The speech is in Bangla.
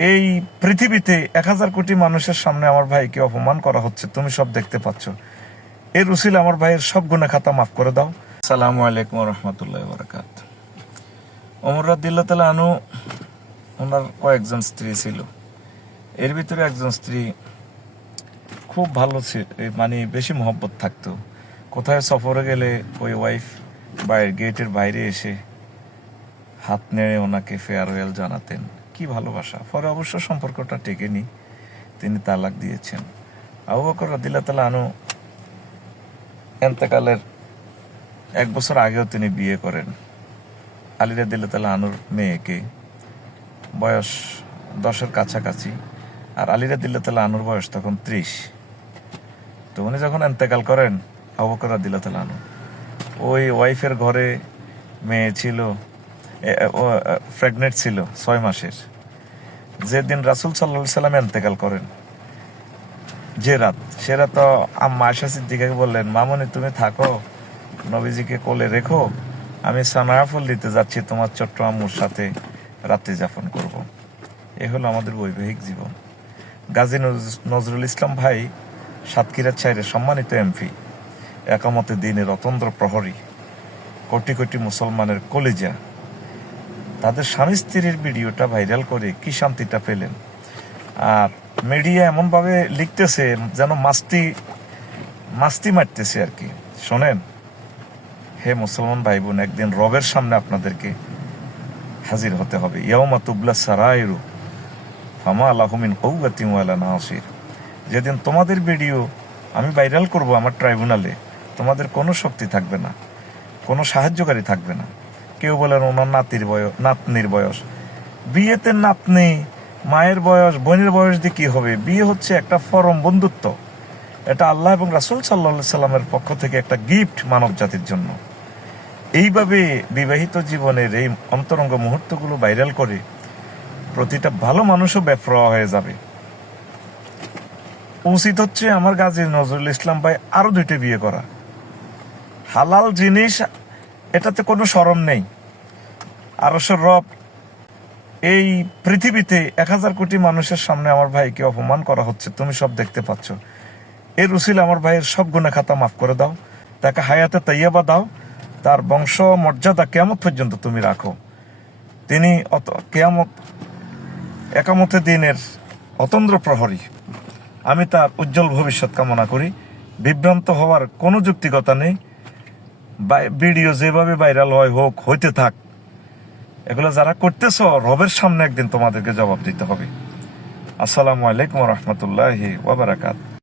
এই পৃথিবীতে 1000 কোটি মানুষের সামনে আমার ভাইকে অপমান করা হচ্ছে, তুমি সব দেখতে পাচ্ছ। এর উসিলে আমার ভাইয়ের সব গুনাহ খাতা মাফ করে দাও। আসসালামু আলাইকুম রহমতুল্লাহ বারাকাত। ওমর রাদিয়াল্লাহু তাআলা আনহু, ওনার কয়েকজন স্ত্রী ছিল। এর ভিতরে একজন স্ত্রী খুব ভালো ছিল, মানে বেশি মহব্বত থাকতো। কোথায় সফরে গেলে ওই ওয়াইফ গেটের বাইরে এসে হাত নেড়ে ওনাকে ফেয়ারওয়েল জানাতেন। কি ভালোবাসা! পরে অবশ্য সম্পর্কটা টেকেনি, তিনি তালাক দিয়েছেন। আবু বকর রাদিয়াল্লাহু তাআলা আনহু এন্তেকালের 1 বছর আগেও তিনি বিয়ে করেন আলী রাদিয়াল্লাহু তাআলা আনহুর মেয়েকে, বয়স 10-এর কাছাকাছি। আর আলী রাদিয়াল্লাহু তাআলা আনহুর বয়স তখন 30। তো উনি যখন এন্তেকাল করেন, আবু বকর রাদিয়াল্লাহু তাআলা আনহু, ওই ওয়াইফের ঘরে মেয়ে ছিল, প্রেগনেন্ট ছিল 6 মাসের। যেদিন রাসূল সাল্লাল্লাহু আলাইহি সাল্লাম এন্তেকাল করেন, যে রাত, সে রাত আম্মা আয়েশা সিদ্দিকাকে বললেন, মামনি তুমি থাকো, নবীজিকে কোলে রেখো, আমি সানাফল দিতে যাচ্ছি, তোমার ছোট্ট আম্মুর সাথে রাত্রি যাপন করব। এ হলো আমাদের বৈবাহিক জীবন। গাজী নজরুল ইসলাম ভাই সাতক্ষীরার ছাইরের সম্মানিত এমপি, একামতে দ্বীনের অতন্দ্র প্রহরী, কোটি কোটি মুসলমানের কলিজা, তাদের স্বামী স্ত্রীর ভিডিওটা ভাইরাল করে কি শান্তিটা পেলেন। আর মিডিয়া এমনভাবে লিখতেছে যেন মাস্তি মারতেছে আর কি। শোনেন, হে মুসলমান ভাই বোন, একদিন রবের সামনে আপনাদেরকে হাজির হতে হবে। ইয়াউমা তুবলা সারাইরু ফামা লাহু মিন কুওয়াতিন ওয়ালা নাসির। যেদিন তোমাদের ভিডিও আমি ভাইরাল করব আমার ট্রাইব্যুনালে, তোমাদের কোনো শক্তি থাকবে না, কোনো সাহায্যকারী থাকবে না। কেউ বলেন ওনার নাতনির বয়স, বিয়েতে নাতনি, মায়ের বয়স, বোনের বয়স দিয়ে কি হবে? বিয়ে হচ্ছে একটা পরম বন্ধুত্ব, এটা আল্লাহ এবং রাসূল সাল্লাল্লাহু আলাইহি সাল্লামের পক্ষ থেকে একটা গিফট মানব জাতির জন্য। এইভাবে বিবাহিত জীবনের এই অন্তরঙ্গ মুহূর্তগুলো ভাইরাল করে প্রতিটা ভালো মানুষও বেপরোয়া হয়ে যাবে। উচিত হচ্ছে আমার গাজী নজরুল ইসলাম ভাই আরো 2টা বিয়ে করা। হালাল জিনিস, এটাতে কোনো শরম নেই। আরশের রব এই পৃথিবীতে 1000 কোটি মানুষের সামনে আমার ভাইকে অপমান করা হচ্ছে, তুমি সব দেখতে পাচ্ছ। এর উসিলে আমার ভাইয়ের সব গুনাহ খাতা মাফ করে দাও, তাকে হায়াতে তাইয়্যিবা দাও, তার বংশ মর্যাদা কিয়ামত পর্যন্ত তুমি রাখো। তিনি একামতে দ্বীনের অতন্দ্র প্রহরী। আমি তার উজ্জ্বল ভবিষ্যৎ কামনা করি। বিভ্রান্ত হওয়ার কোনো যৌক্তিকতা নেই। ভিডিও যেভাবে ভাইরাল হইতে থাক। এগুলো যারা করতেছ, রবের সামনে একদিন তোমাদেরকে জবাব দিতে হবে। আসসালামু আলাইকুম রহমতুল্লাহি ওয়া বারাকাতুহু।